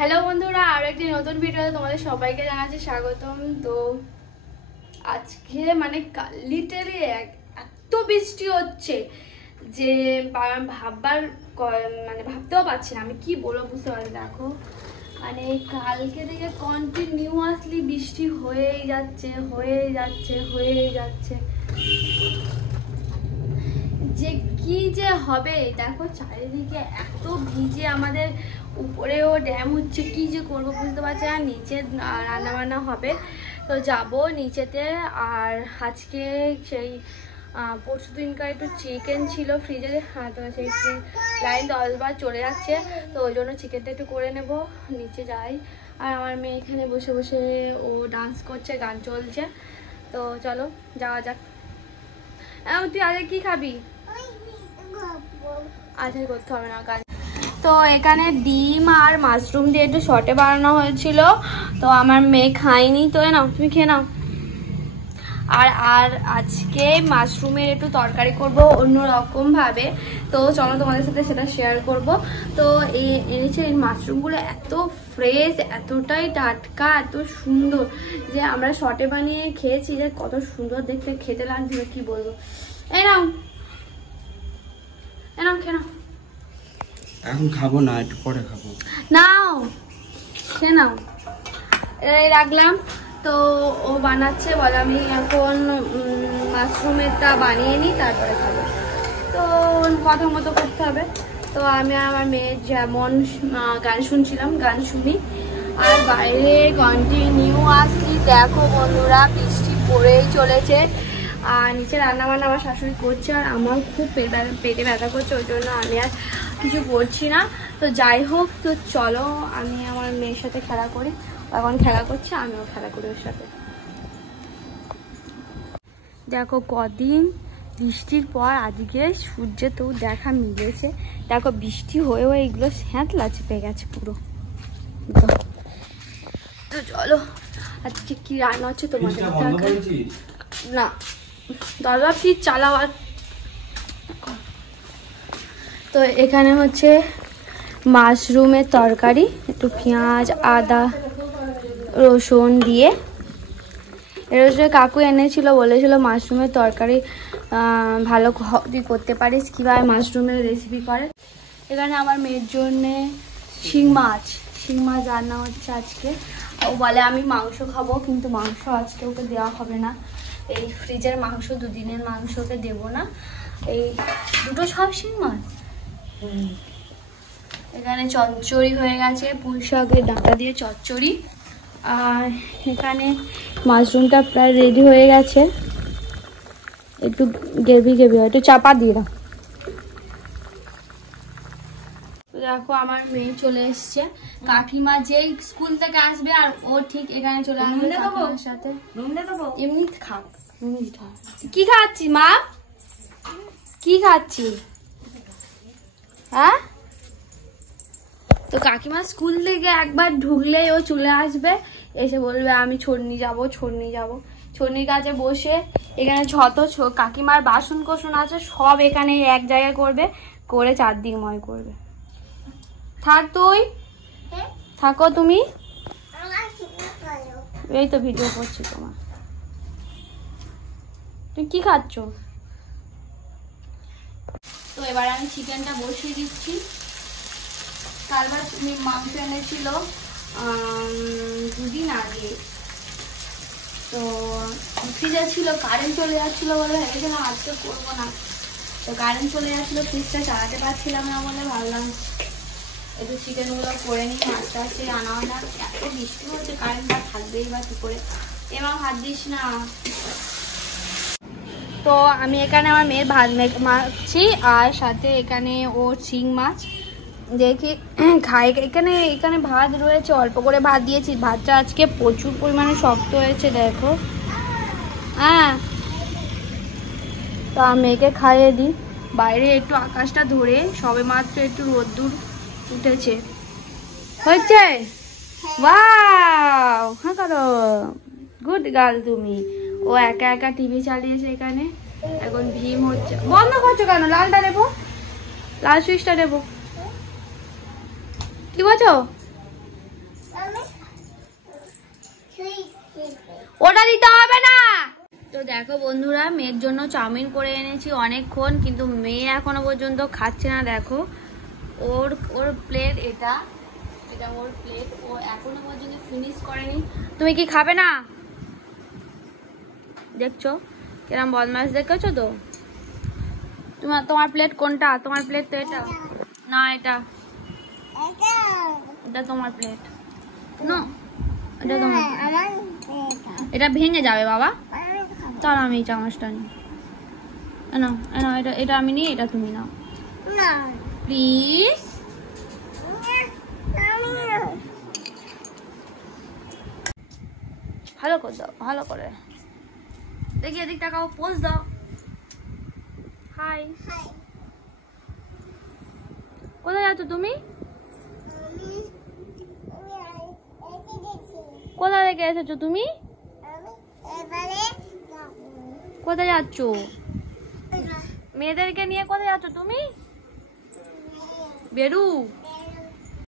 Hello বন্ধুরা, আর একটি নতুন ভিডিওতে তোমাদের সবাইকে জানাচ্ছি স্বাগতম। তো আজকে মানে লিটারালি এত বৃষ্টি হচ্ছে যে ভাবতেও পারছি না আমি কি বলবো, বুঝতে পারছি। দেখো মানে কালকে থেকে কন্টিনিউয়াসলি বৃষ্টি হয়েই যাচ্ছে যে কি যে হবে। দেখো চারিদিকে এত ভিজে, আমাদের উপরেও ড্যাম হচ্ছে, কি যে করবো বুঝতে পারছি না। নিচে রান্না বান্না হবে, তো যাব নিচেতে। আর আজকে সেই পরশু দিনকার একটু চিকেন ছিল ফ্রিজে, তো সেই লাইন 10 বার চলে যাচ্ছে, তো ওই জন্য চিকেনটা একটু করে নেব, নিচে যাই। আর আমার মেয়ে এখানে বসে বসে ও ডান্স করছে, গান চলছে, তো চলো যাওয়া যাক। তুই আগে কি খাবি? আচ্ছা করতে হবে না কাজ। তো এখানে ডিম আর মাশরুম দিয়ে একটু শর্টে বানানো হয়েছিল, তো আমার মেয়ে খায়নি, তো নাও তুমি খেয়ে নাও। আর আজকে মাশরুমের একটু তরকারি করব অন্যরকম ভাবে, তো চলো তোমাদের সাথে সেটা শেয়ার করব। তো এনেছে এই মাশরুমগুলো এত ফ্রেশ, এতটাই টাটকা, এত সুন্দর যে আমরা শর্টে বানিয়ে খেয়েছি, যে কত সুন্দর দেখতে খেতে লাগছিল কি বলবো। এই নাও খেয়ে নাও। এখন খাবো না, একটু পরে খাবো। নাও খেয়ে নাও। এই রাখলাম, তো ও বানাচ্ছে, বলে আমি এখন মাশরুমেরটা বানিয়ে নিই তারপরে খাবো, তো কথা মতো করতে হবে। তো আমি আমার মেয়ের যেমন গান শুনছিলাম, গান শুনি। আর বাইরে কন্টিনিউয়াসলি দেখো বন্ধুরা বৃষ্টি পড়েই চলেছে। আর নিচে রান্নাবান্না আমার শাশুড়ি করছে, আর আমার খুব পেটে ব্যথা করছে, ওই জন্য আমি আর কিছু করছি না। তো যাই হোক, তো চলো আমি আমার মেয়ের সাথে খেলা করি। এখন খেলা করছে, আমিও খেলা করি ওর সাথে। দেখো কদিন বৃষ্টির পর আজকে সূর্যে তো দেখা মিলেছে। দেখো বৃষ্টি হয়েও এগুলো স্যাঁতলা চেপে গেছে পুরো। তো চলো আজকে কি রান্না হচ্ছে তোমাদের না, দাদা কি চালাওয়ার। তো এখানে হচ্ছে মাশরুমের তরকারি, একটু পেঁয়াজ আদা রসুন দিয়ে। রসুন কাকু এনেছিল, বলেছিল মাশরুমের তরকারি ভালো তুই করতে পারিস, কীভাবে মাশরুমের রেসিপি করে। এখানে আমার মেয়ের জন্যে শিং মাছ রান্না হচ্ছে আজকে। ও বলে আমি মাংস খাবো, কিন্তু মাংস আজকে ওকে দেওয়া হবে না। এই ফ্রিজের মাংস, 2 দিনের মাংস ওকে দেবো না। এই দুটো সব শিং মাছ। এখানে চচ্চড়ি হয়ে গেছে, পুঁই শাকের ডাঁটা দিয়ে চচ্চড়ি। আর এখানে মাশরুমটা প্রায় রেডি হয়ে গেছে, একটু গ্রেভি একটু চাপা দিয়ে দাও। দেখো আমার মেয়ে চলে এসছে, কাকিমা যেই স্কুল থেকে আসবে আর ও ঠিক এখানে চলে আসবে কাকিমার সাথে। এমনি খাও, কি খাচ্ছি মা, কি খাচ্ছি? হ্যাঁ, তো কাকিমা স্কুল থেকে একবার ঢুকলেই ও চলে আসবে, এসে বলবে আমি ছড়নি যাবো। ছড়নির কাছে বসে এখানে যত কাকিমার বাসন কোসন আছে সব এখানে এক জায়গায় করবে, করে চারদিকময় করবে। থাক তুই, থাকো তুমি। এই তো ভিডিও করছি তোমার। তুই কি খাচ্ছ? তো এবার আমি চিকেনটা বসিয়ে দিচ্ছি। কালবার তুমি মাংস এনেছিল 2 দিন আগে, তো ফ্রিজে ছিল, কারেন্ট চলে যাচ্ছিলো বলে ভেবেছিলাম আজকে করবো না। তো কারেন্ট চলে যাচ্ছিলো, ফ্রিজটা চালাতে পারছিলাম না বলে ভাবলাম একটু চিকেনগুলো করে নিই। মাছটা আছে আনা হয় না, এত বৃষ্টি হচ্ছে, কারেন্টটা থাকবেই বা কী করে। এবার হাত দিস না। তো আমি এখানে আমার মেয়ের ভাত মাখছি, আর সাথে এখানে ওর শিং মাছ দেখি খাই। এখানে ভাত রয়েছে, অল্প করে ভাত দিয়েছি। ভাতটা আজকে প্রচুর পরিমাণে শক্ত হয়েছে দেখো। হ্যাঁ, তো আমি মেয়েকে খাইয়ে দিই। বাইরে একটু আকাশটা ধরে সবে মাত্র একটু রোদ্দুর উঠেছে, হচ্ছে। ওয়াও, হ্যাঁ করো, গুড গার্ল তুমি। ও একা একা টিভি চালিয়েছে এখানে, এখন ভীম হচ্ছে। বন্ধ করছো কেন? লালটা দেবো, লাল সুইচটা দেবো। কি বলছো? ওটা দিতে হবে না। তো দেখো বন্ধুরা, মেয়ের জন্য চাউমিন করে এনেছি অনেকক্ষণ, কিন্তু মেয়ে এখনো পর্যন্ত খাচ্ছে না। দেখো ওর প্লেট, এটা ওর প্লেট, ও এখনো পর্যন্ত ফিনিশ করেনি। তুমি কি খাবে না? দেখছো কিরম বদমাইশ, দেখেছো তো? তোমার প্লেট কোনটা? তোমার প্লেট তো এটা না, এটা তোমার প্লেট না, এটা তোমার। এটা ভেঙে যাবে বাবা। চলো আমি এই চামচটা নিই। না এটা আমি নিই, এটা তুমি নাও প্লিজ। ভালো করে দাও, ভালো করে। দেখি এদিক টাকাও পোজ দাও। হাই, কোথায় যাচ্ছ তুমি? কোথা থেকে এসেছো তুমি? কোথায় যাচ্ছ? মেয়েদেরকে নিয়ে কোথায় যাচ্ছ তুমি? বেরু